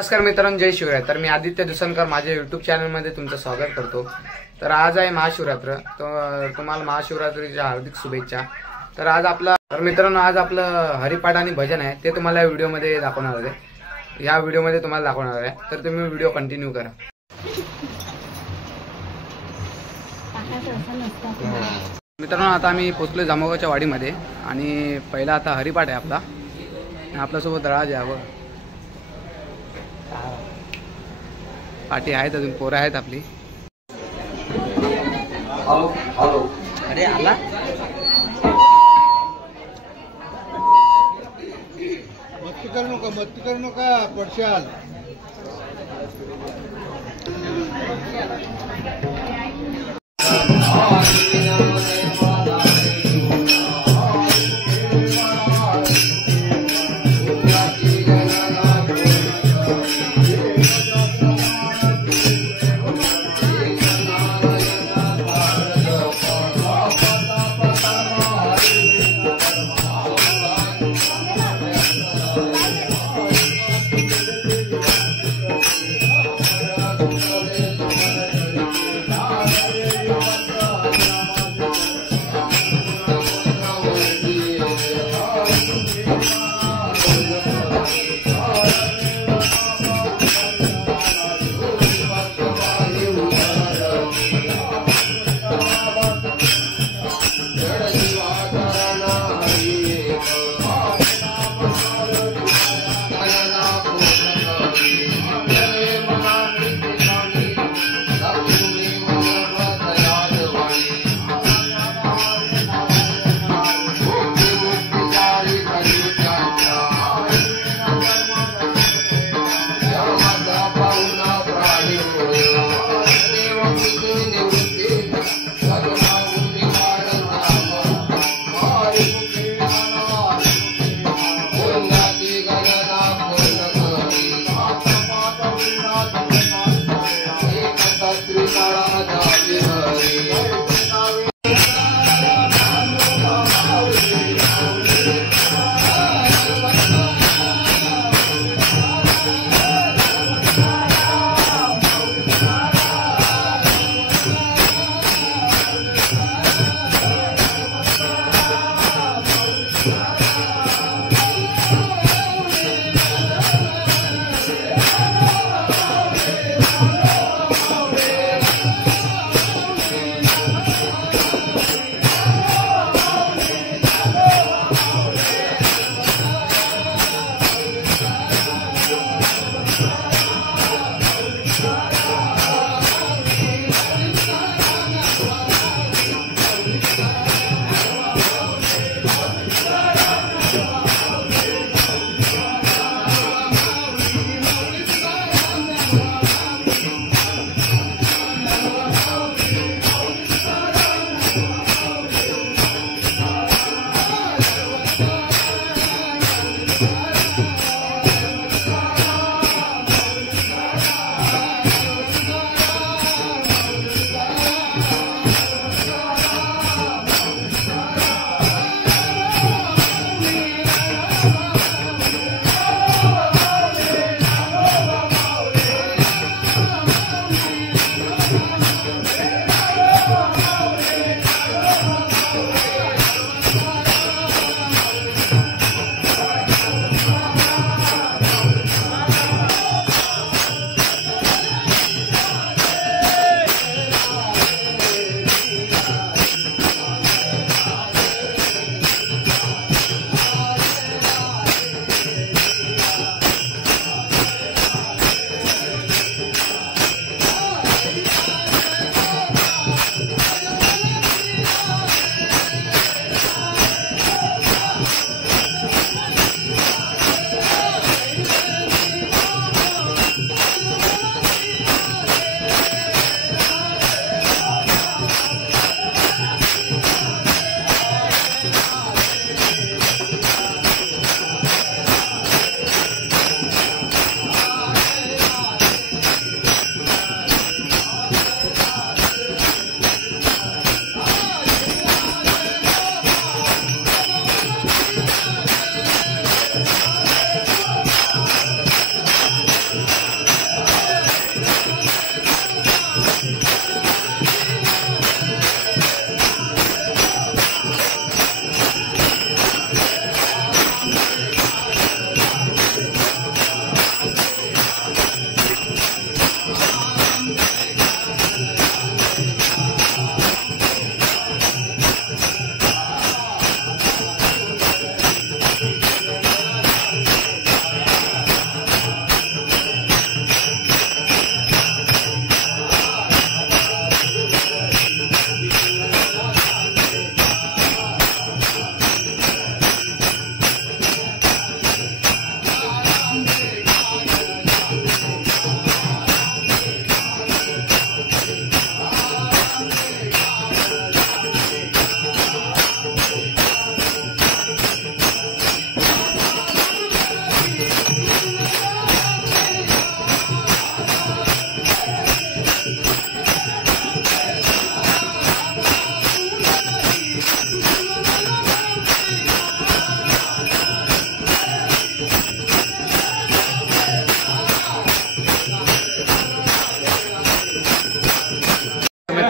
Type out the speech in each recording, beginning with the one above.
नमस्कार मित्रांनो, जय शिवराय। तर मी आदित्य दुसनकर माझ्या YouTube चॅनलमध्ये तुमचं स्वागत करतो। तर आज आहे महाशिवरात्र, तर तुम्हाला महाशिवरात्रीच्या हार्दिक शुभेच्छा। तर आज मित्रांनो आज आपलं हरिपाठ आणि भजन आहे, ते तुम्हाला व्हिडिओमध्ये दाखवणार आहे। या व्हिडिओमध्ये तुम्हाला दाखवणार आहे, तर तुम्ही व्हिडिओ कंटिन्यू करा। मित्रांनो आता आम्ही पोचलो जामोगावच्या वाडीमध्ये आणि पहिला आता हरिपाठ आहे आपल्यासोबत राज आहे। पार्टी आहेत, अजून पोरं आहेत आपली। हॅलो अरे आला मस्ती करू नका पडशाल।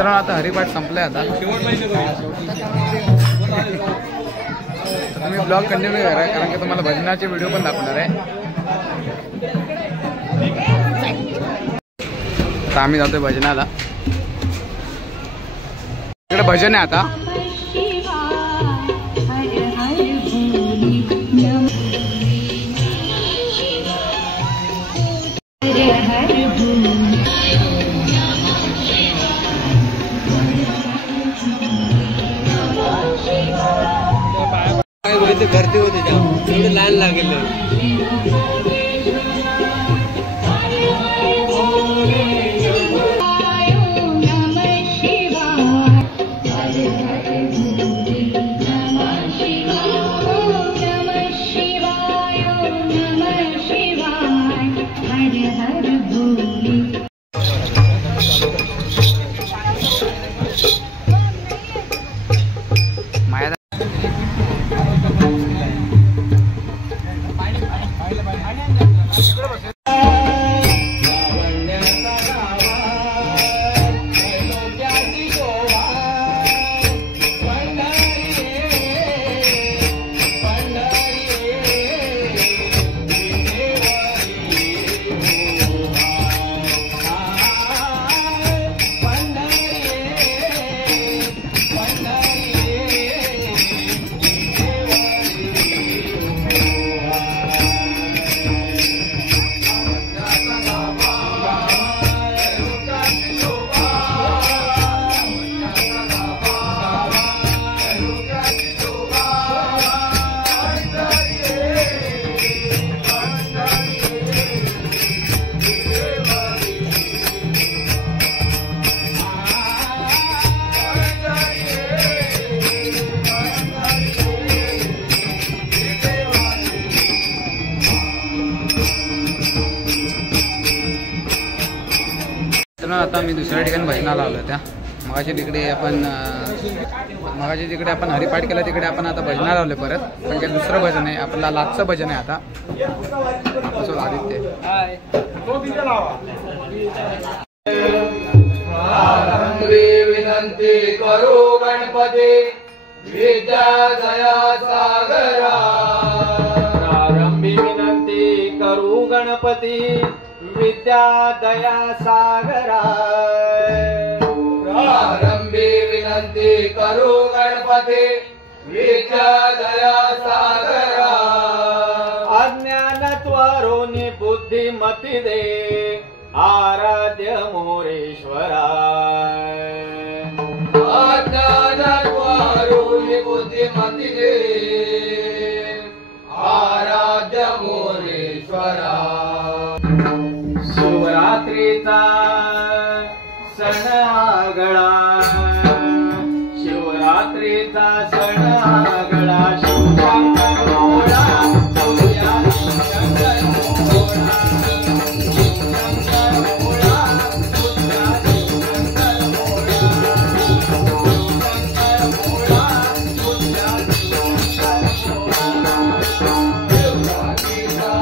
मित्रांनो आता हरिपाठ संपलाय आता, तुम्ही ब्लॉग कंटिन्यू करा कारण की तुम्हाला भजनाचे व्हिडिओ पण दाखवणार आहे. आता आम्ही जातोय भजनाला. इकडे भजन आहे आता. करते होते तेवढे लाईन लागेल. आता मी दुसऱ्या ठिकाणी भजनाला आलो. त्या मगाशी तिकडे आपण हरिपाठ केला, तिकडे आपण आता भजनाला आलोय परत. पण काय दुसरं भजन आहे, आपल्याला लाचचं भजन आहे आता. आपल्यासोबत आदित्य. विनंती करू गणपती विद्या दया सागरा. प्रारंभी विनंती करू गणपती विद्या दया सागरा. प्रारंभी विनंती करू गणपती विद्या दया सागरा. अज्ञान त्वरोनी बुद्धिमती दे आराध्य मोरेश्वरा. अज्ञान त्वरोनी बुद्धिमती दे आराध्य मोरेश्वरा. शिवरात्रीचा सण आगळा, शिवरात्रीचा सण आगळा. शिवशंकर भोळा तुझ्या शंकर भोळा. शिवशंकर भोळा तुझ्या शिवशंकर भोळा. शिवशंकर भोळा तुझ्या शिवशंकर भोळा. शिवरात्रीचा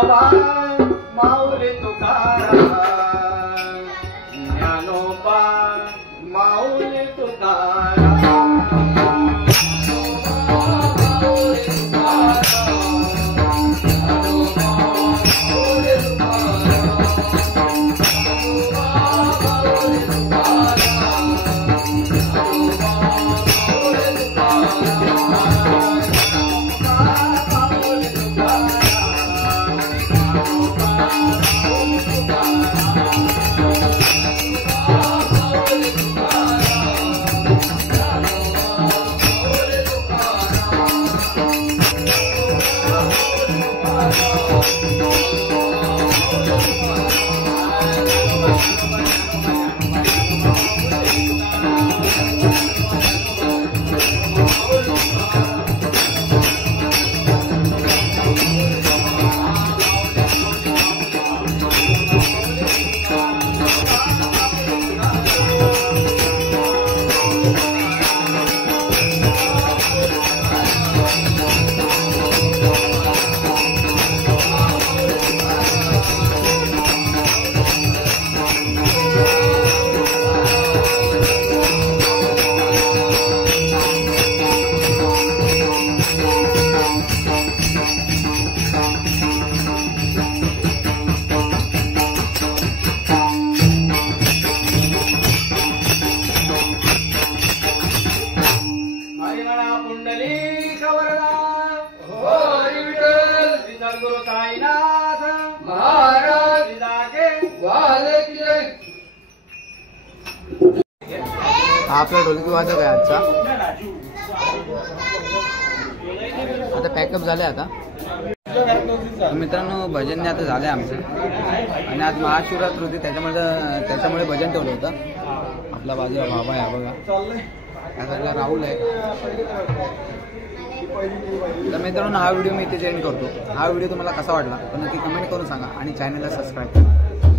ज्ञानोबा माऊली तुकाराम ज्ञानोबा माऊली तुकाराम हा आपला ढोलकी वाजक आहे आजचा. आता पॅकअप झाले. आता मित्रांनो भजन आता झाले आमचं आणि आज महाशिवरात्र होती त्याच्यामुळे भजन ठेवलं होतं. आपला बाजूला बाबा आहे बघा, या साईडला राहुल आहे. तर मित्रांनो हा व्हिडिओ मी इथे एंड करतो. हा व्हिडिओ तुम्हाला कसा वाटला तर नक्की कमेंट करून सांगा आणि चॅनलला सबस्क्राईब करा.